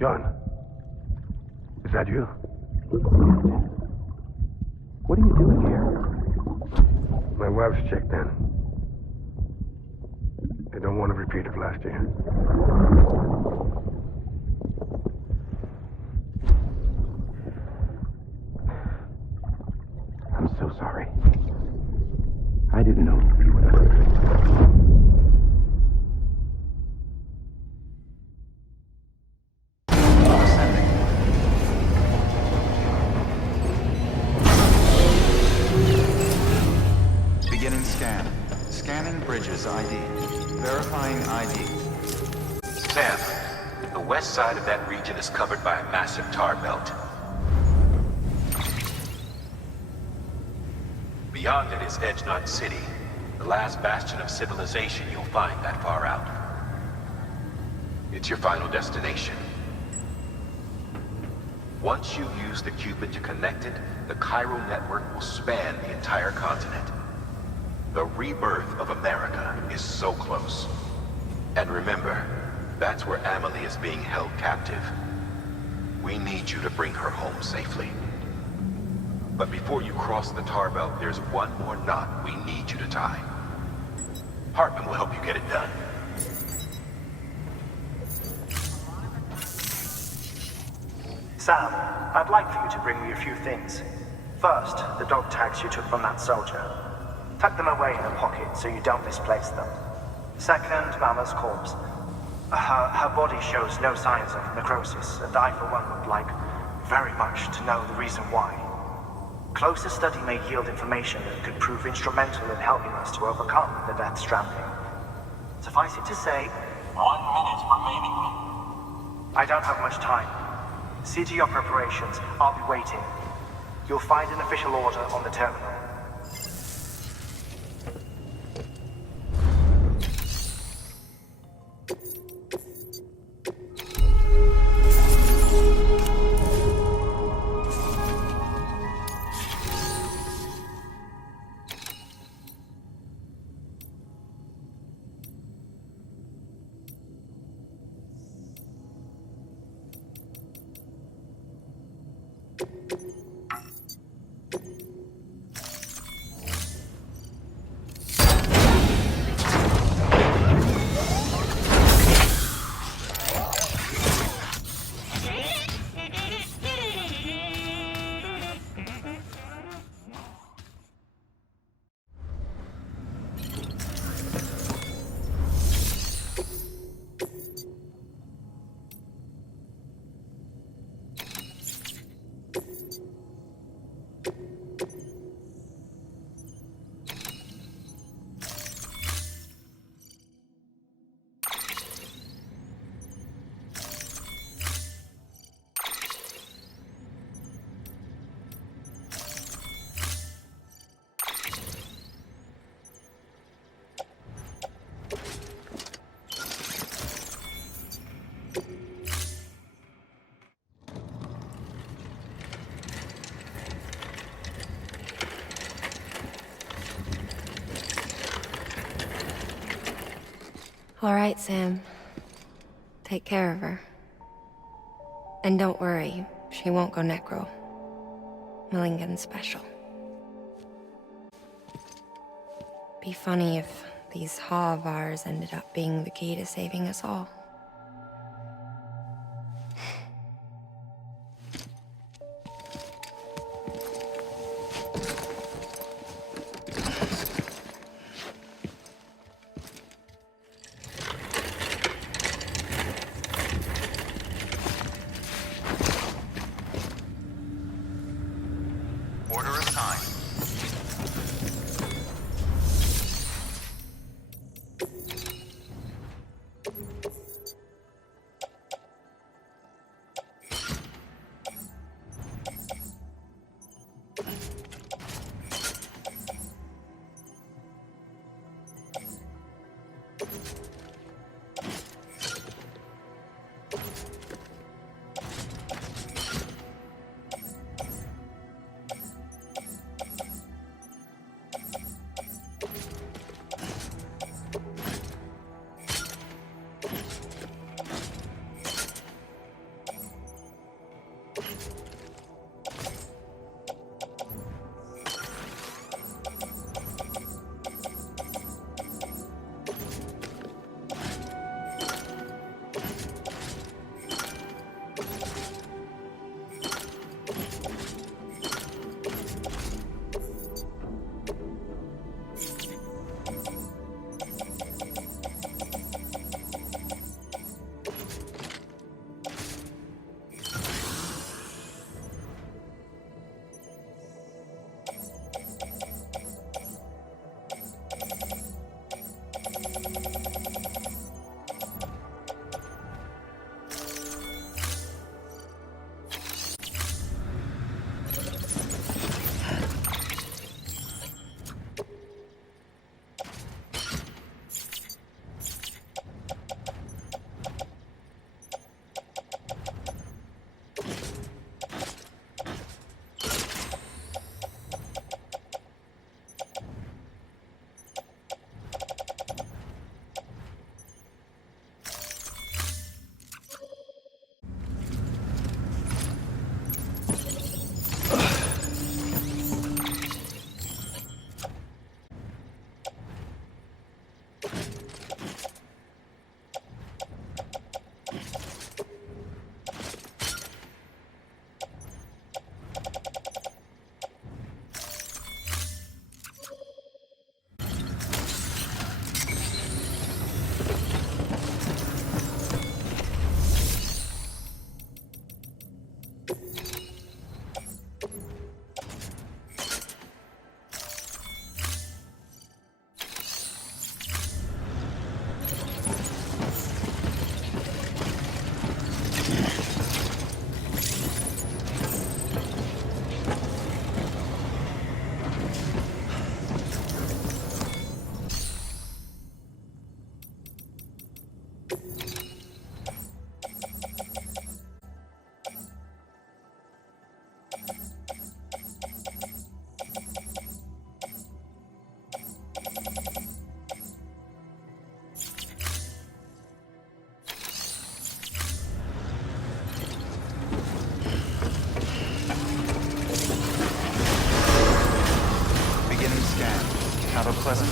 John, is that you? What are you doing here? My wife's checked in. They don't want a repeat of last year. I'm so sorry. I didn't know you were the country. Beginning scan. Scanning bridges ID. Verifying ID. Sam, the west side of that region is covered by a massive tar belt. Beyond it is Edgenut City, the last bastion of civilization you'll find that far out. It's your final destination. Once you use the Cupid to connect it, the Cairo network will span the entire continent. The rebirth of America is so close. And remember, that's where Amelie is being held captive. We need you to bring her home safely. But before you cross the tar belt, there's one more knot we need you to tie. Hartman will help you get it done. Sam, I'd like for you to bring me a few things. First, the dog tags you took from that soldier. Tuck them away in a pocket so you don't misplace them. Second, Mama's corpse. Her body shows no signs of necrosis, and I, for one, would like very much to know the reason why. Closer study may yield information that could prove instrumental in helping us to overcome the death stranding. Suffice it to say, 1 minute remaining. I don't have much time. See to your preparations. I'll be waiting. You'll find an official order on the terminal. All right, Sam. Take care of her. And don't worry, she won't go necro. Millingen's special. Be funny if these Ha of ours ended up being the key to saving us all. Order assigned.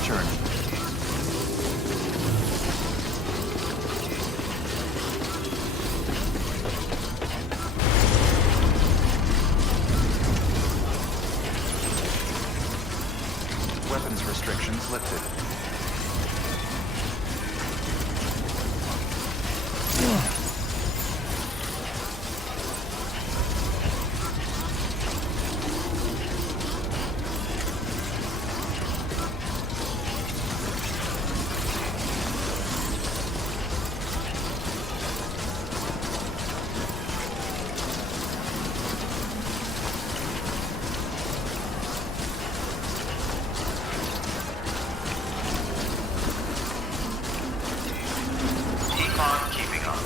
journey. Weapons restrictions lifted. Keep on keeping on.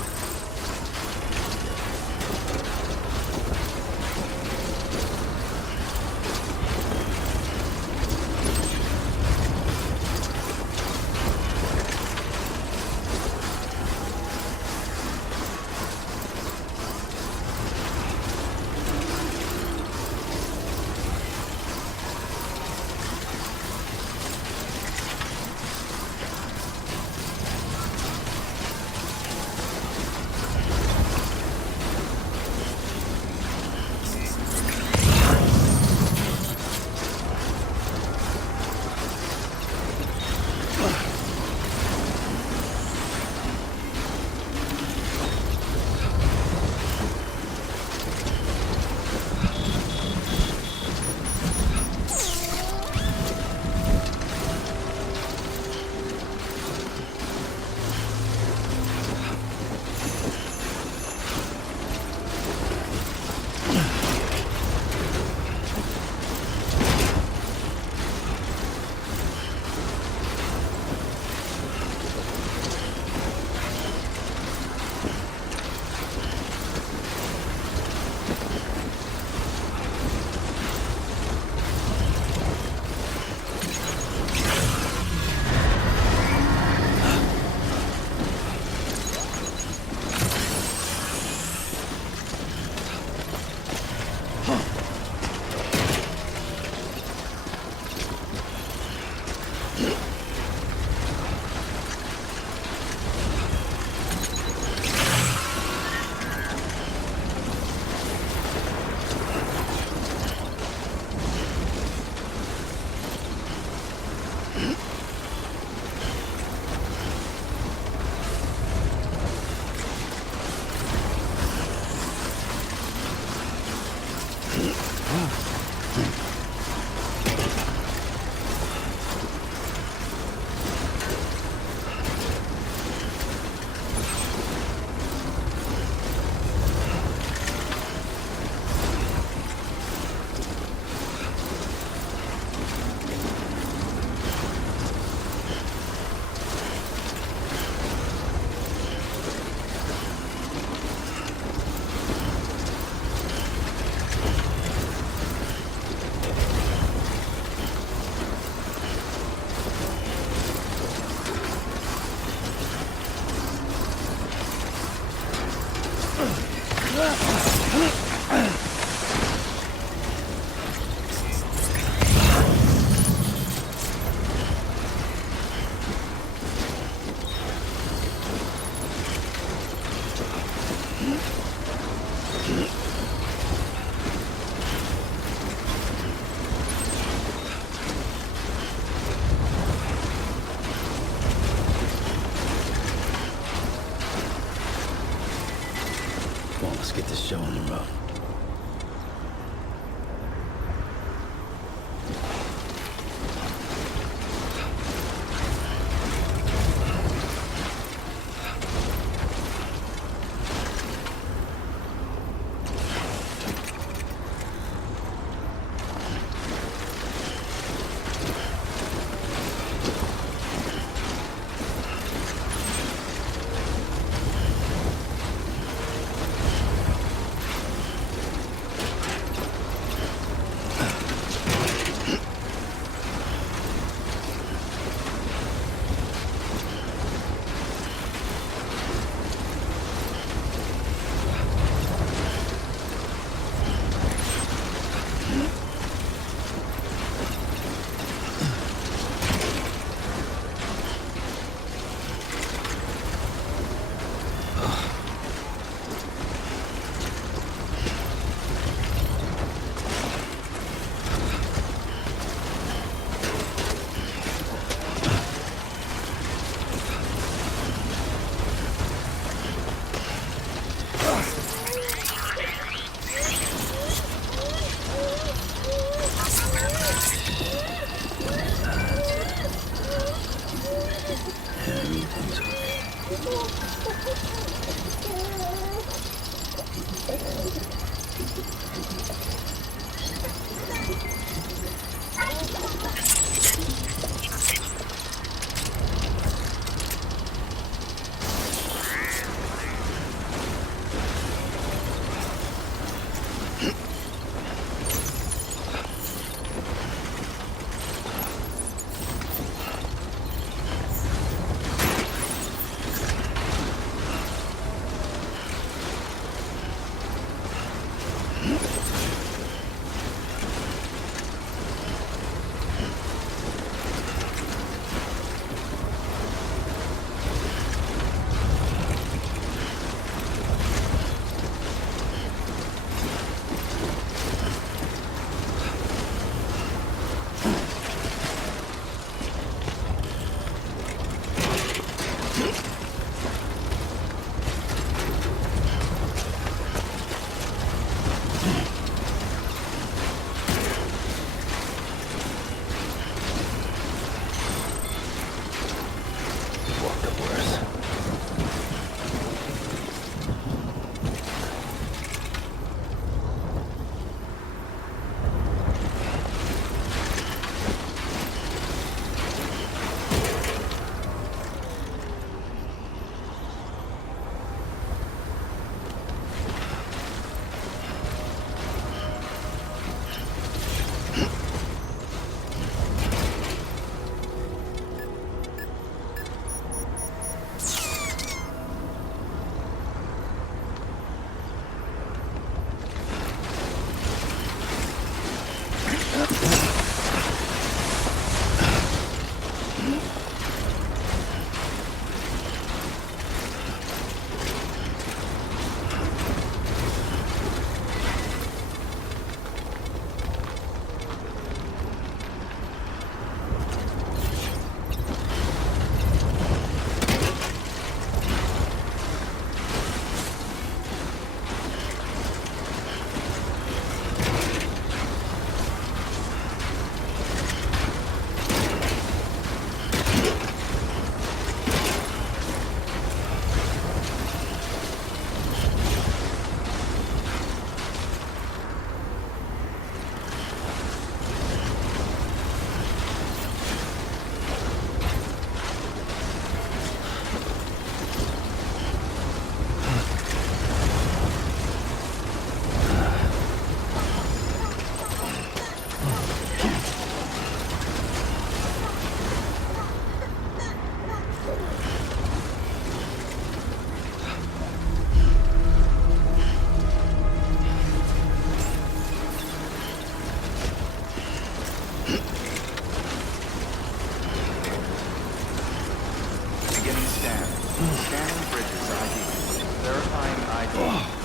Let's get this show on the road.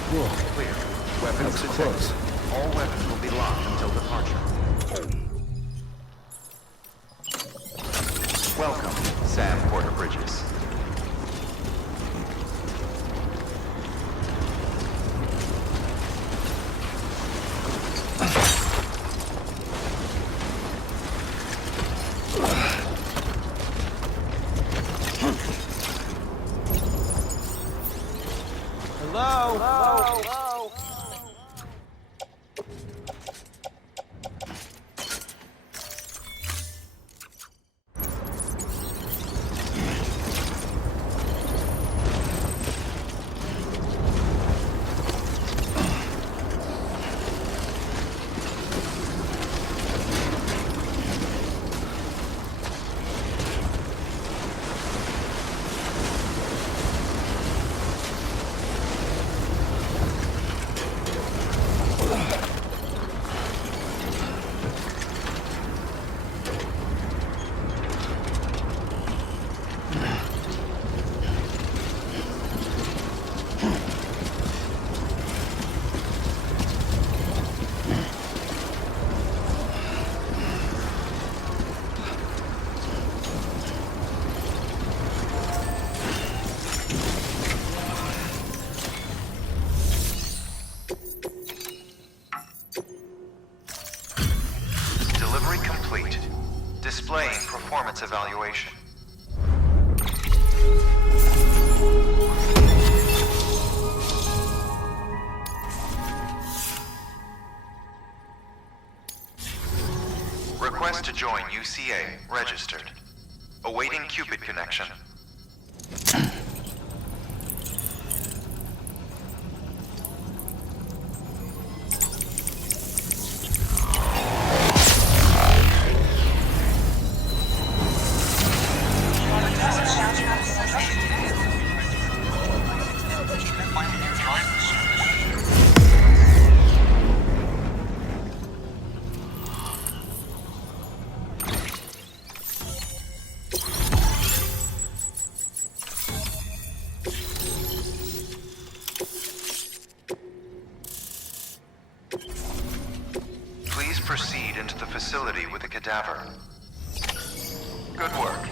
Whoa, Clear. Weapons that's detected. close. All weapons will be locked until departure. Welcome, Sam Porter Bridges. Delivery complete. Displaying performance evaluation. Request to join UCA. Registered. Awaiting Cupid connection. Please proceed into the facility with the cadaver. Good work.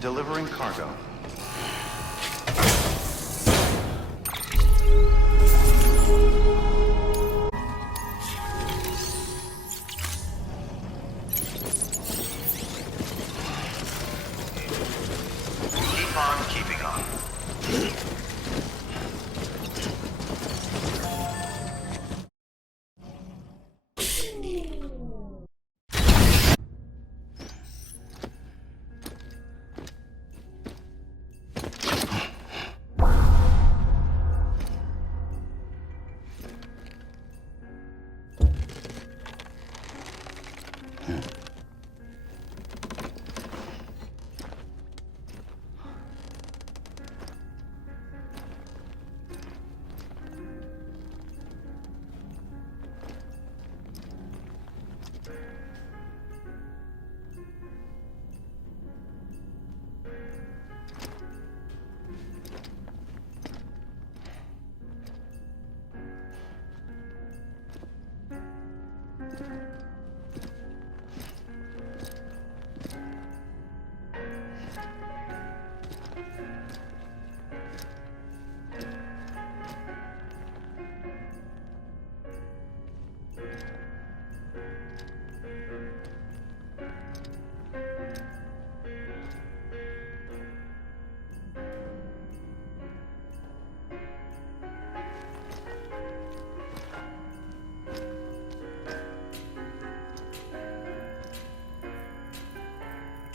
Delivering cargo. Keep on keeping on.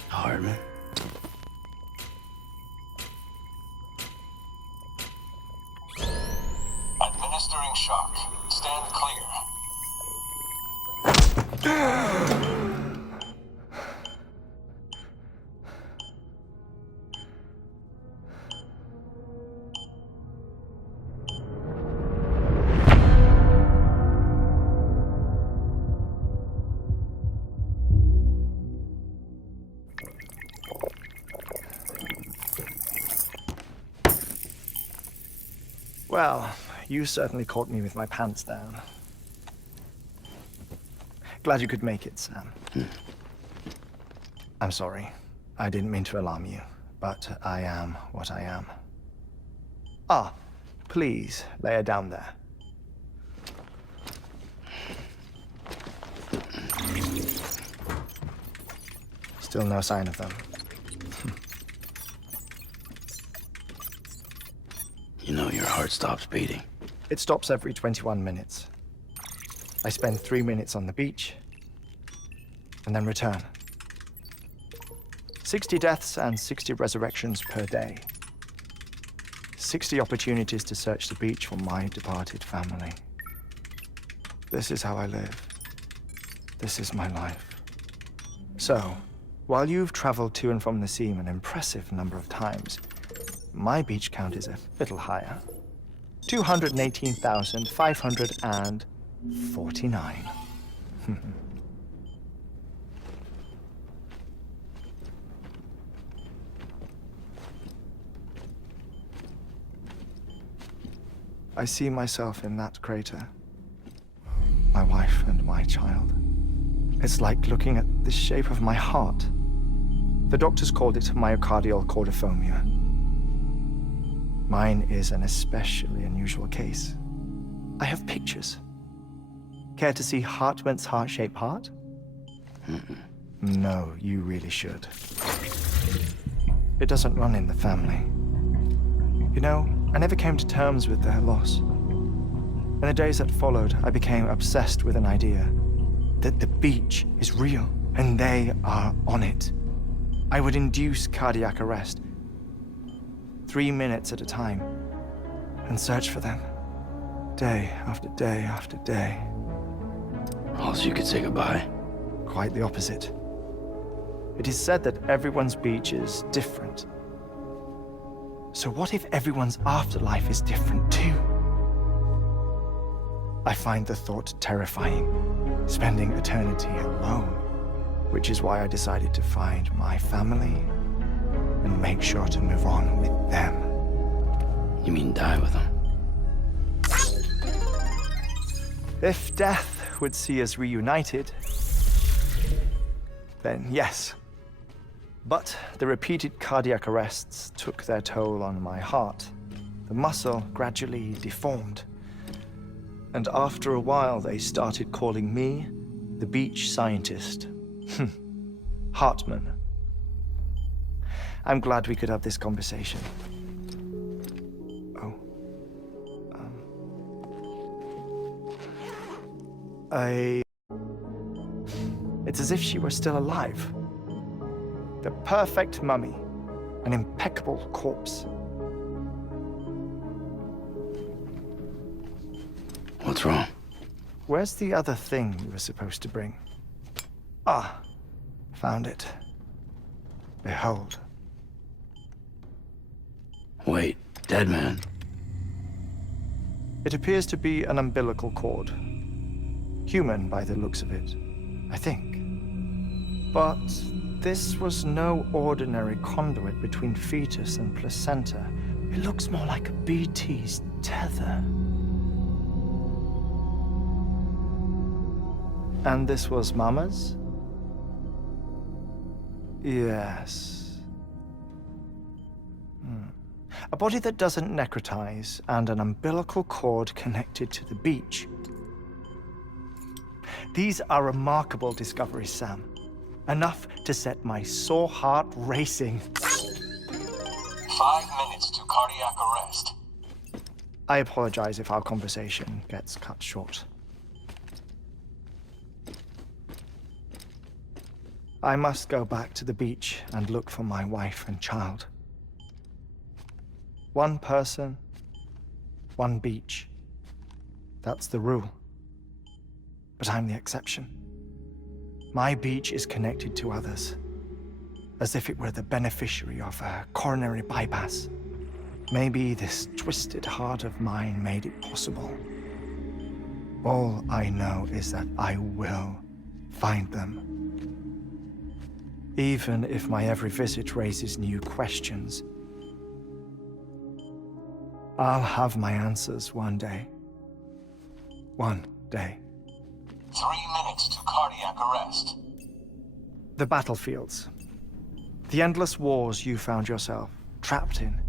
Hardman. Administering shock. Stand clear. Well, you certainly caught me with my pants down. Glad you could make it, Sam. I'm sorry. I didn't mean to alarm you, but I am what I am. Ah, please, lay her down there. Still no sign of them. You know your heart stops beating. It stops every 21 minutes. I spend 3 minutes on the beach, and then return. 60 deaths and 60 resurrections per day. 60 opportunities to search the beach for my departed family. This is how I live. This is my life. So, while you've traveled to and from the seam an impressive number of times, my beach count is a little higher. 218,549. I see myself in that crater. My wife and my child. It's like looking at the shape of my heart. The doctors called it myocardial chordophobia. Mine is an especially unusual case. I have pictures. Care to see Hartman's heart-shaped heart? No, you really should. It doesn't run in the family. You know, I never came to terms with their loss. In the days that followed, I became obsessed with an idea that the beach is real and they are on it. I would induce cardiac arrest, 3 minutes at a time, and search for them, day after day after day. Also, you could say goodbye. Quite the opposite. It is said that everyone's beach is different. So what if everyone's afterlife is different too? I find the thought terrifying, spending eternity alone, which is why I decided to find my family and make sure to move on with them. You mean die with them? If death would see us reunited, then yes. But the repeated cardiac arrests took their toll on my heart. The muscle gradually deformed. And after a while, they started calling me the beach scientist. Hartman. I'm glad we could have this conversation. Oh. It's as if she were still alive. The perfect mummy. An impeccable corpse. What's wrong? Where's the other thing you were supposed to bring? Ah, found it. Behold. Wait, dead man. It appears to be an umbilical cord. Human by the looks of it, I think. But this was no ordinary conduit between fetus and placenta. It looks more like a BT's tether. And this was Mama's? Yes. A body that doesn't necrotize, and an umbilical cord connected to the beach. These are remarkable discoveries, Sam. Enough to set my sore heart racing. 5 minutes to cardiac arrest. I apologize if our conversation gets cut short. I must go back to the beach and look for my wife and child. One person, one beach. That's the rule. But I'm the exception. My beach is connected to others, as if it were the beneficiary of a coronary bypass. Maybe this twisted heart of mine made it possible. All I know is that I will find them. Even if my every visit raises new questions. I'll have my answers one day. One day. 3 minutes to cardiac arrest. The battlefields. The endless wars you found yourself trapped in.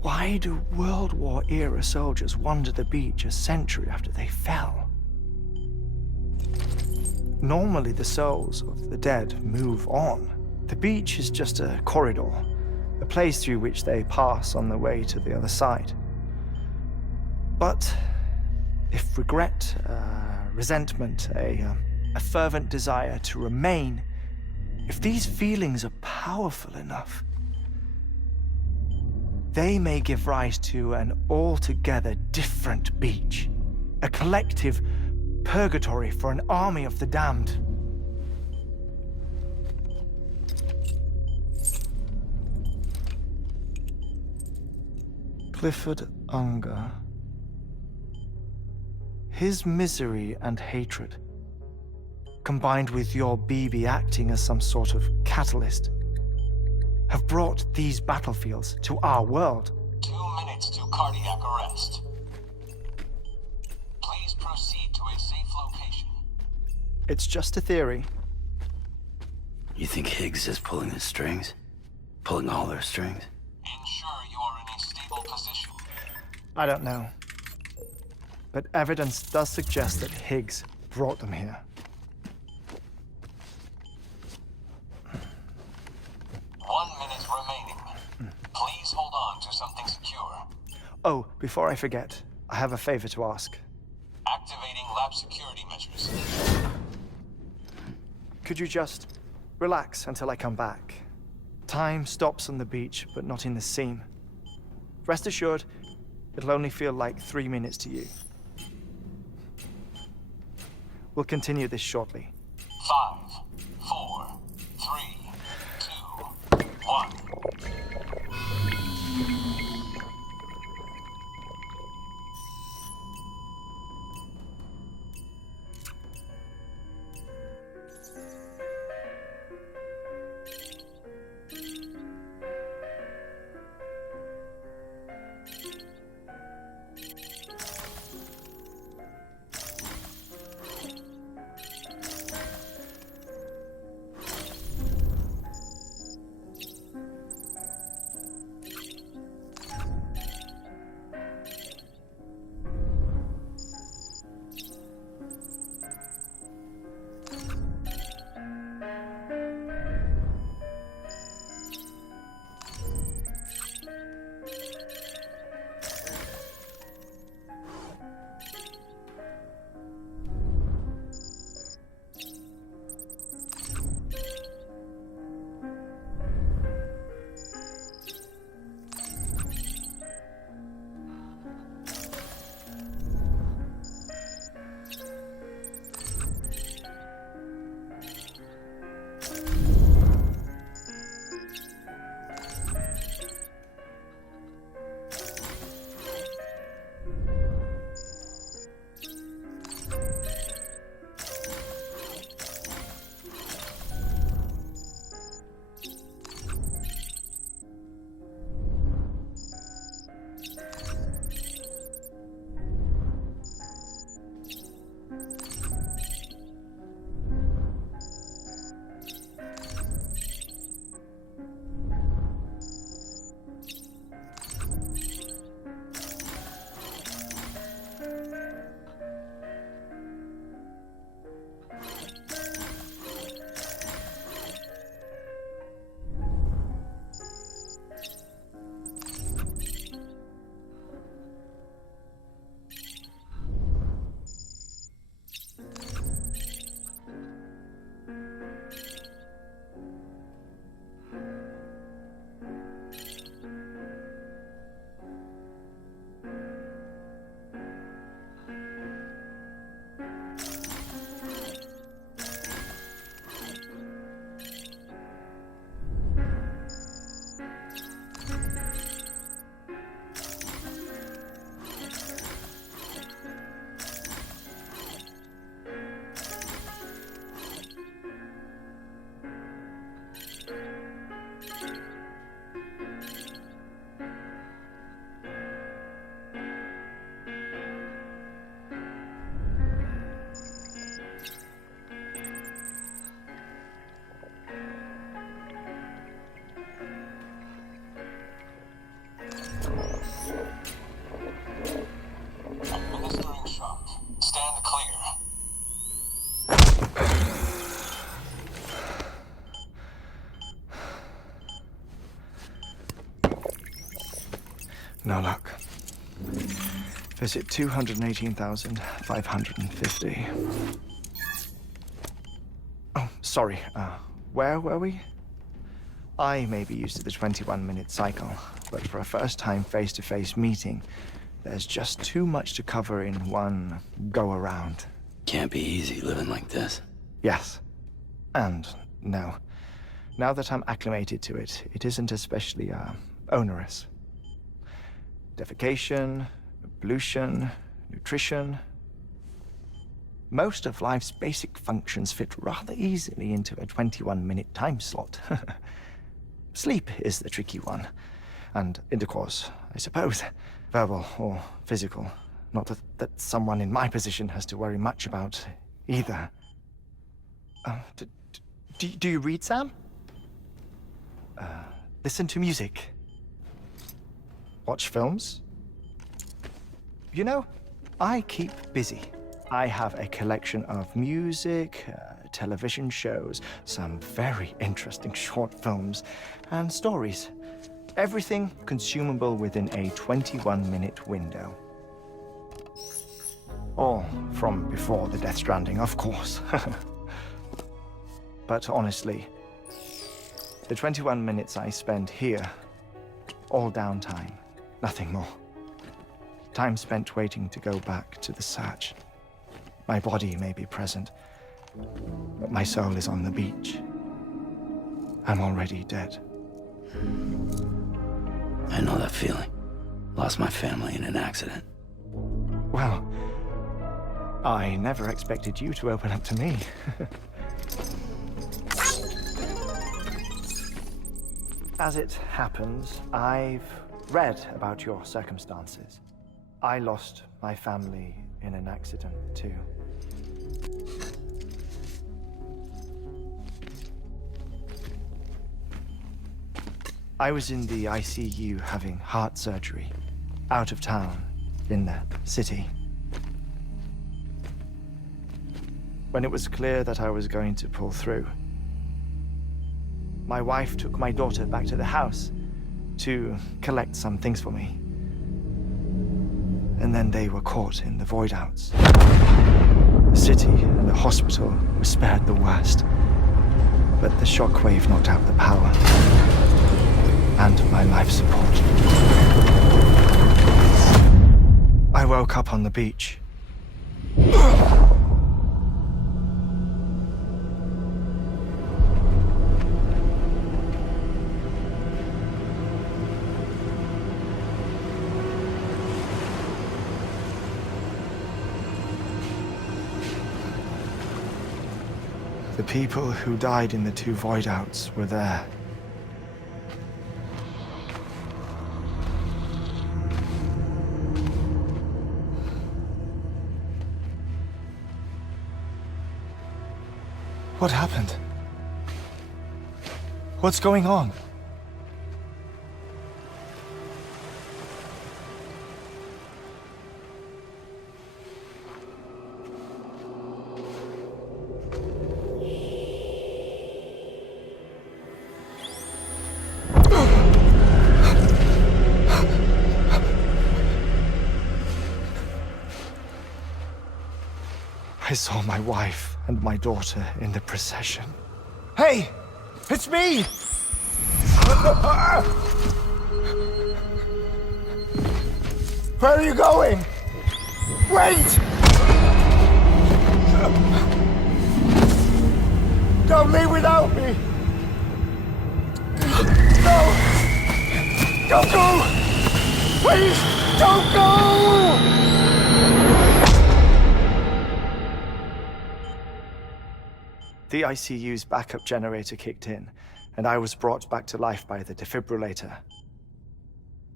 Why do World War-era soldiers wander the beach a century after they fell? Normally, the souls of the dead move on. The beach is just a corridor, a place through which they pass on the way to the other side. But if regret, resentment, a fervent desire to remain, if these feelings are powerful enough, they may give rise to an altogether different beach, a collective purgatory for an army of the damned. Clifford Unger. His misery and hatred, combined with your BB acting as some sort of catalyst, have brought these battlefields to our world. 2 minutes to cardiac arrest. Please proceed to a safe location. It's just a theory. You think Higgs is pulling the strings? Pulling all their strings? Ensure you are in a stable position. I don't know. But evidence does suggest that Higgs brought them here. 1 minute remaining. Please hold on to something secure. Oh, before I forget, I have a favor to ask. Activating lab security measures. Could you just relax until I come back? Time stops on the beach, but not in the scene. Rest assured, it'll only feel like 3 minutes to you. We'll continue this shortly. 5, 4, 3, 2, 1. Visit 218,550. Oh, sorry. Where were we? I may be used to the 21-minute cycle, but for a first-time face-to-face meeting, there's just too much to cover in one go-around. Can't be easy living like this. Yes. And no. Now that I'm acclimated to it, it isn't especially, onerous. Defecation, pollution, nutrition. Most of life's basic functions fit rather easily into a 21-minute time slot. Sleep is the tricky one. And intercourse, I suppose. Verbal or physical. Not that someone in my position has to worry much about either. Do you read, Sam? Listen to music. Watch films. You know, I keep busy. I have a collection of music, television shows, some very interesting short films, and stories. Everything consumable within a 21-minute window. All from before the Death Stranding, of course. But honestly, the 21 minutes I spend here, all downtime, nothing more. Time spent waiting to go back to the Satch. My body may be present, but my soul is on the beach. I'm already dead. I know that feeling. Lost my family in an accident. Well, I never expected you to open up to me. As it happens, I've read about your circumstances. I lost my family in an accident, too. I was in the ICU having heart surgery, out of town, in the city. When it was clear that I was going to pull through, my wife took my daughter back to the house to collect some things for me. And then they were caught in the void outs. The city and the hospital were spared the worst, but the shockwave knocked out the power and my life support. I woke up on the beach. The people who died in the two void outs were there. What happened? What's going on? I saw my wife and my daughter in the procession. Hey! It's me! Where are you going? Wait! Don't leave without me! No! Don't go! Please, don't go! The ICU's backup generator kicked in, and I was brought back to life by the defibrillator.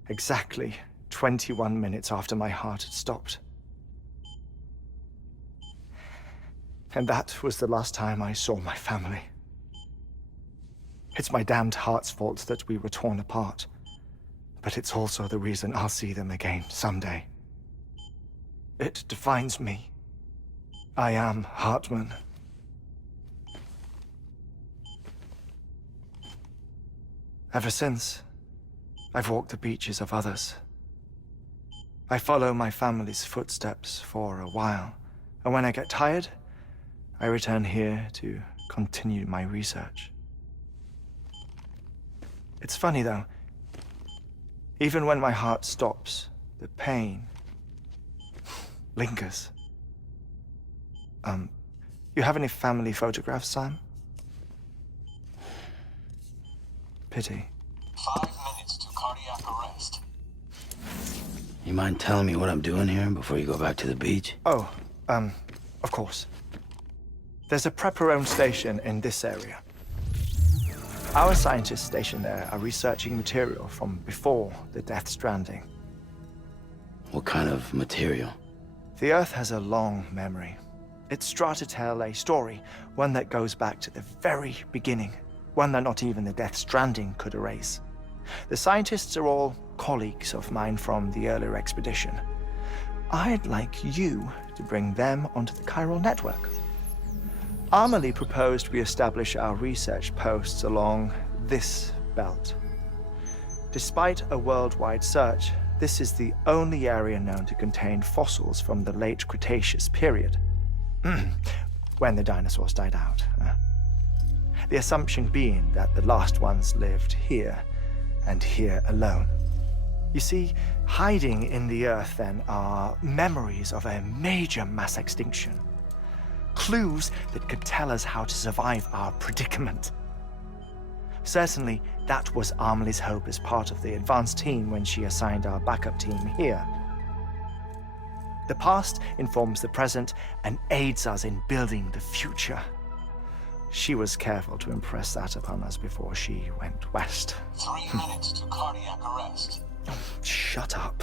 Exactly 21 minutes after my heart had stopped. And that was the last time I saw my family. It's my damned heart's fault that we were torn apart, but it's also the reason I'll see them again someday. It defines me. I am Hartman. Ever since, I've walked the beaches of others. I follow my family's footsteps for a while, and when I get tired, I return here to continue my research. It's funny though, even when my heart stops, the pain lingers. You have any family photographs, Sam? Pity. 5 minutes to cardiac arrest. You mind telling me what I'm doing here before you go back to the beach? Oh, of course. There's a Prepper-owned station in this area. Our scientists stationed there are researching material from before the Death Stranding. What kind of material? The Earth has a long memory. It's trying to tell a story, one that goes back to the very beginning, one that not even the Death Stranding could erase. The scientists are all colleagues of mine from the earlier expedition. I'd like you to bring them onto the chiral network. Amelie proposed we establish our research posts along this belt. Despite a worldwide search, this is the only area known to contain fossils from the late Cretaceous period. When the dinosaurs died out. The assumption being that the last ones lived here, and here alone. You see, hiding in the Earth then are memories of a major mass extinction. Clues that could tell us how to survive our predicament. Certainly, that was Amelie's hope as part of the advanced team when she assigned our backup team here. The past informs the present and aids us in building the future. She was careful to impress that upon us before she went west. 3 minutes to cardiac arrest. Shut up.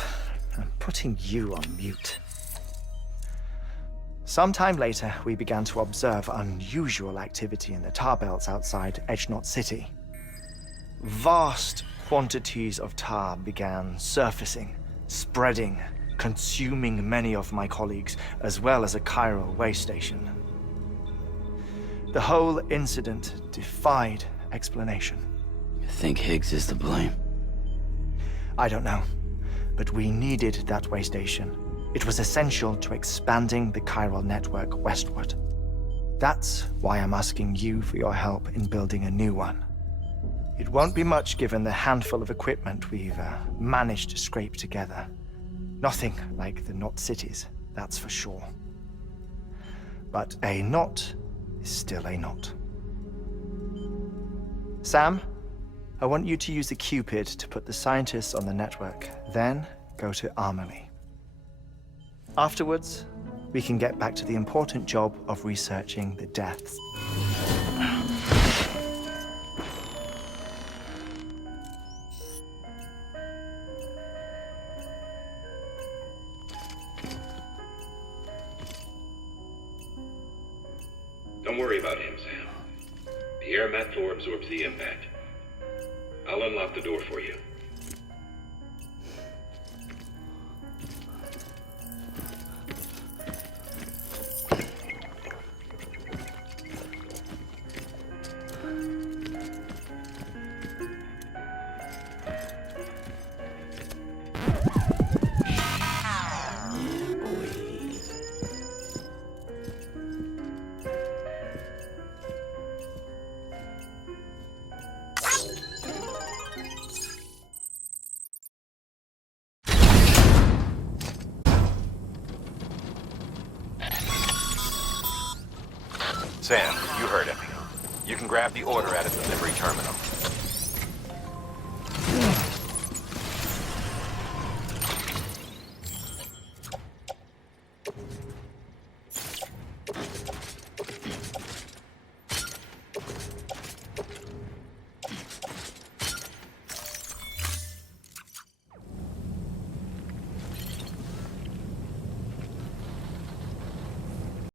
I'm putting you on mute. Sometime later, we began to observe unusual activity in the tar belts outside Edgenot City. Vast quantities of tar began surfacing, spreading, consuming many of my colleagues, as well as a chiral way station. The whole incident defied explanation. You think Higgs is to blame? I don't know, but we needed that way station. It was essential to expanding the chiral network westward. That's why I'm asking you for your help in building a new one. It won't be much given the handful of equipment we've managed to scrape together. Nothing like the knot cities, that's for sure. But a knot is still a knot. Sam, I want you to use the Cupid to put the scientists on the network, then go to Amelie. Afterwards, we can get back to the important job of researching the deaths. Don't worry about him, Sam. The air mat floor absorbs the impact. I'll unlock the door for you. Sam, you heard him. You can grab the order at a delivery terminal.